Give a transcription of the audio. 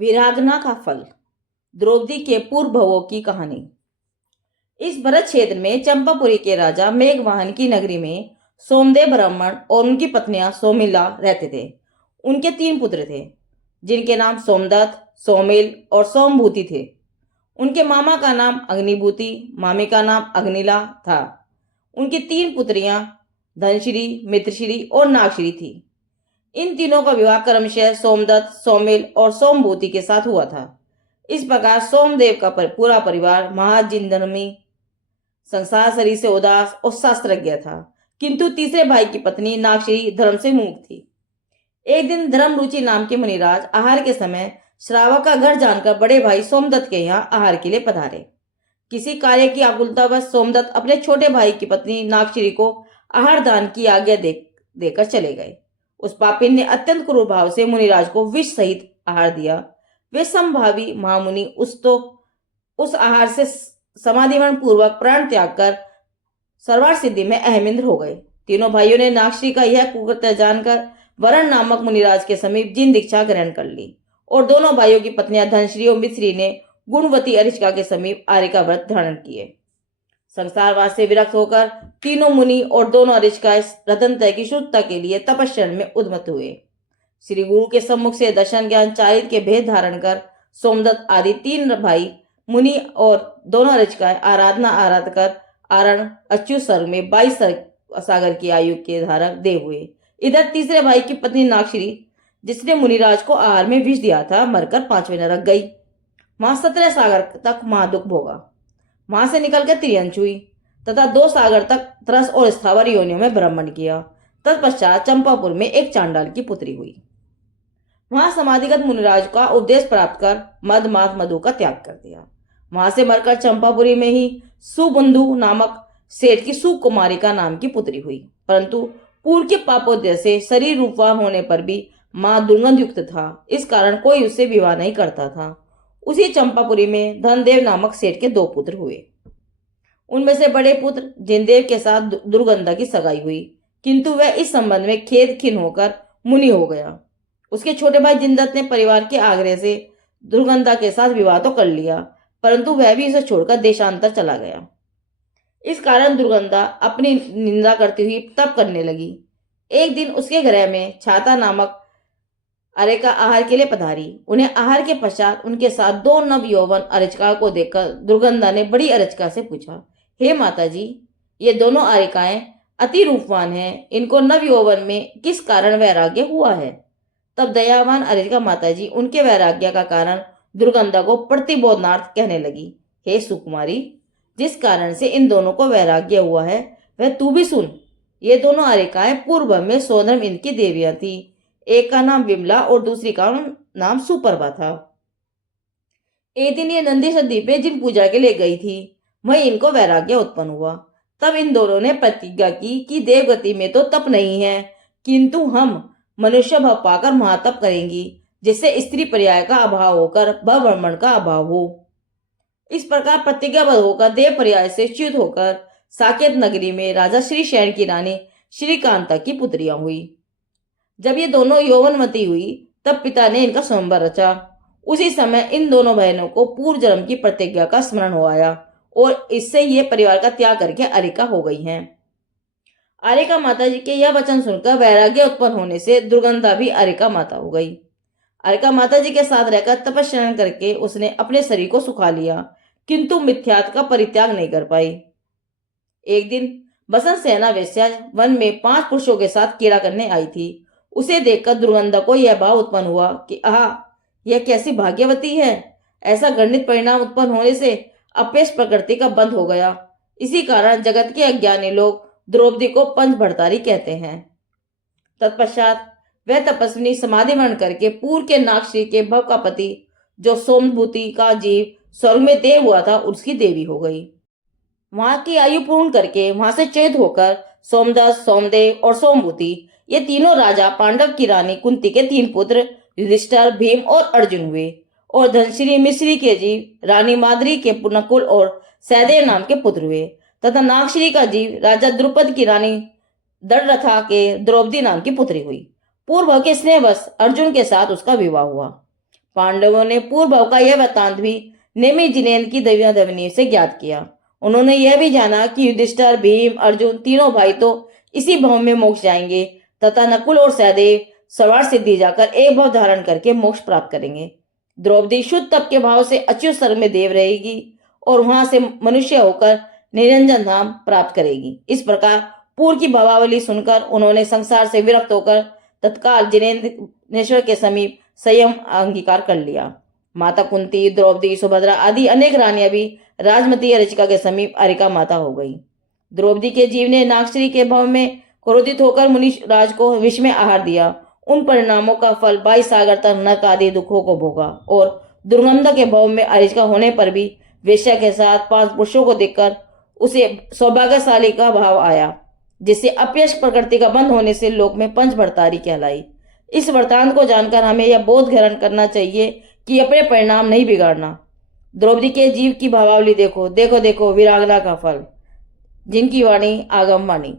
वीरांगना का फल। द्रौपदी के पूर्व भवों की कहानी। इस भरत क्षेत्र में चंपापुरी के राजा मेघवाहन की नगरी में सोमदेव ब्राह्मण और उनकी पत्नियां सोमिला रहते थे। उनके 3 पुत्र थे जिनके नाम सोमदत्त, सोमिल और सोमभूति थे। उनके मामा का नाम अग्निभूति, मामी का नाम अग्निला था। उनकी 3 पुत्रियां धनश्री, मित्रश्री और नागश्री थी। इन तीनों का विवाह क्रमशः सोमदत्त, सोमिल और सोमभूति के साथ हुआ था। इस प्रकार सोमदेव का पूरा परिवार महाजिंदनमी, संसार शरीर से उदास और शास्त्रज्ञ था, किंतु तीसरे भाई की पत्नी नागश्री धर्म से मुक्त थी। एक दिन धर्मरुचि नाम के मुनिराज आहार के समय श्रावक का घर जानकर बड़े भाई सोमदत्त के यहाँ आहार के लिए पधारे। किसी कार्य की आकुलतावश सोमदत्त अपने छोटे भाई की पत्नी नागश्री को आहार दान की आज्ञा देकर चले गए। उस पापिन ने अत्यंत क्रूर भाव से मुनिराज को विष सहित आहार दिया। वे संभावी महामुनि उस आहार से समाधिमन पूर्वक प्राण त्याग कर सर्वार्थ सिद्धि में अहमिंद्र हो गए। तीनों भाइयों ने नागश्री का यह कुकृत्य जानकर वरण नामक मुनिराज के समीप जिन दीक्षा ग्रहण कर ली और दोनों भाइयों की पत्नियां धनश्री और मिश्री ने गुणवती अरिचिका के समीप आर्य का व्रत धारण किए। संसारवास से विरक्त होकर तीनों मुनि और दोनों अरिचिकाएं रतनत्रय की शुद्धता के लिए तपस्या में उद्मत हुए। श्री गुरु के सम्मुख से दर्शन ज्ञान चारित के भेद धारण कर सोमदत्त आदि 3 भाई मुनि और दोनों अरिचिकाएं आराधना कर आरण अच्युत सर्ग में 22 सागर की आयु के धारक देव हुए। इधर तीसरे भाई की पत्नी नागश्री, जिसने मुनिराज को आहार में विष दिया था, मरकर 5वें नरक गई। वहां 17 सागर तक महादुख भोगा। वहां से निकलकर त्रियंच हुई तथा 2 सागर तक त्रस और स्थावर योनियों में भ्रमण किया। तत्पश्चात चंपापुर में एक चांडाल की पुत्री हुई। वहां समाधिगत मुनिराज का उपदेश प्राप्त कर मद मात मधु का त्याग कर दिया। वहां से मरकर चंपापुरी में ही सुबंधु नामक सेठ की सुकुमारिका नाम की पुत्री हुई। परंतु पूर्व के पापोदय से शरीर रूपवान होने पर भी मां दुर्गंध युक्त था, इस कारण कोई उससे विवाह नहीं करता था। उसी चंपापुरी में धनदेव नामक सेठ के 2 पुत्र हुए। उनमें से बड़े पुत्र जिनदेव के साथ दुर्गंधा की सगाई हुई, किंतु वह इस संबंध में खेद खिन्न होकर मुनि हो गया। उसके छोटे भाई जिनदत्त ने परिवार के आग्रह से दुर्गंधा के साथ विवाह तो कर लिया, परंतु वह भी इसे छोड़कर देशांतर चला गया। इस कारण दुर्गंधा अपनी निंदा करती हुई तप करने लगी। एक दिन उसके गृह में छाता नामक अरे का आहार के लिए पधारी। उन्हें आहार के पश्चात उनके साथ 2 नव यौवन अरिचिका को देखकर दुर्गंधा ने बड़ी अरिचिका से पूछा, हे माता जी, ये दोनों आर्यिकाएं अति रूपवान हैं, इनको नव यौवन में किस कारण वैराग्य हुआ है? तब दयावान अरिचिका माता जी उनके वैराग्य का कारण दुर्गंधा को प्रतिबोधनार्थ कहने लगी, हे सुकुमारी, जिस कारण से इन दोनों को वैराग्य हुआ है वह तू भी सुन। ये दोनों आर्यिकाएं पूर्व में सोनम इनकी देवियां थी। एक का नाम विमला और दूसरी का नाम सुप्रभा था। एक दिन ये नंदीश्वर द्वीप में जिन पूजा के लिए गई थी, वहीं इनको वैराग्य उत्पन्न हुआ। तब इन दोनों ने प्रतिज्ञा की कि देवगति में तो तप नहीं है, किंतु हम मनुष्य भाव पाकर महातप करेंगी, जिससे स्त्री पर्याय का अभाव होकर भ्रमण का अभाव हो। इस प्रकार प्रतिज्ञाबद्ध होकर देव पर्याय से च्युत होकर साकेत नगरी में राजा श्री शैन की रानी श्रीकांता की पुत्रियां हुई। जब ये दोनों यौवनवती हुई तब पिता ने इनका स्वयंवर रचा। उसी समय इन दोनों बहनों को पूर्व जन्म की प्रतिज्ञा का स्मरण हो आया और इससे ये परिवार का त्याग करके अरिका हो गई हैं। अरिका माता जी के यह वचन सुनकर वैराग्य उत्पन्न होने से दुर्गंधा भी अरिका माता हो गई। अरिका माता जी के साथ रहकर तपस्या करके उसने अपने शरीर को सुखा लिया, किंतु मिथ्यात्व का परित्याग नहीं कर पाई। एक दिन बसंत सेना वेश्या वन में 5 पुरुषों के साथ क्रीड़ा करने आई थी। उसे देखकर दुर्गंधा को यह भाव उत्पन्न हुआ कि आह, यह कैसी भाग्यवती है। ऐसा गणित परिणाम उत्पन्न होने से अपेश प्रकृति का बंध हो गया। इसी कारण जगत के अज्ञानी लोग द्रौपदी को पंच भरतारी कहते हैं। तत्पश्चात वह तपस्विनी समाधि मरण करके पूर्व के नागश्री के भव का पति, जो सोमभूति का जीव स्वर्ग में देव हुआ था, उसकी देवी हो गई। वहां की आयु पूर्ण करके वहां से चेत होकर सोमदत्त, सोमदेव और सोमभूति, ये तीनों राजा पांडव की रानी कुंती के 3 पुत्र युधिष्ठिर, भीम और अर्जुन हुए। और धनश्री मिश्री के जीव रानी माद्री के नकुल और सहदेव नाम के पुत्र हुए तथा नागश्री का जीव राजा द्रुपद की रानी दृढ़रथा के द्रौपदी नाम की पुत्री हुई। पूर्व के स्नेहवश अर्जुन के साथ उसका विवाह हुआ। पांडवों ने पूर्व भव का यह वृत्तांत भी नेमि जिनेन्द्र की दव्या ध्वनि से ज्ञात किया। उन्होंने यह भी जाना कि युधिष्ठिर, भीम, अर्जुन तीनों भाई तो इसी भव में मोक्ष जाएंगे तथा नकुल और सहदेव सवार सिद्धि जाकर एक भव धारण करके मोक्ष प्राप्त करेंगे। द्रौपदी शुद्ध तप के भाव से अच्युत स्वर्ग में देव रहेगी और वहां से मनुष्य होकर निरंजन धाम प्राप्त करेगी। इस प्रकार पूर्व की भवावली सुनकर उन्होंने संसार से विरक्त होकर तत्काल जिनेन्द्रेश्वर के समीप संयम अंगीकार कर लिया। माता कुंती, द्रौपदी, सुभद्रा आदि अनेक रानियां भी राजमती अरिचिका के समीप अरिका माता हो गई। द्रौपदी के जीव ने नागश्री के भव में क्रोधित होकर मुनि राज को विष में आहार दिया। उन परिणामों का फल 22 सागर तक नरक आदि दुखों को भोगा और दुर्गंध के भव में अरिचिका होने पर भी वेश्या के साथ 5 पुरुषों को देखकर उसे सौभाग्यशाली का भाव आया, जिससे अपयश प्रकृति का बंद होने से लोक में पंच भरतारी कहलाई। इस वृत्तांत को जानकर हमें यह बोध ग्रहण करना चाहिए कि अपने परिणाम नहीं बिगाड़ना। द्रौपदी के जीव की भावावली देखो, देखो देखो वीरांगना का फल, जिनकी वाणी आगम वाणी।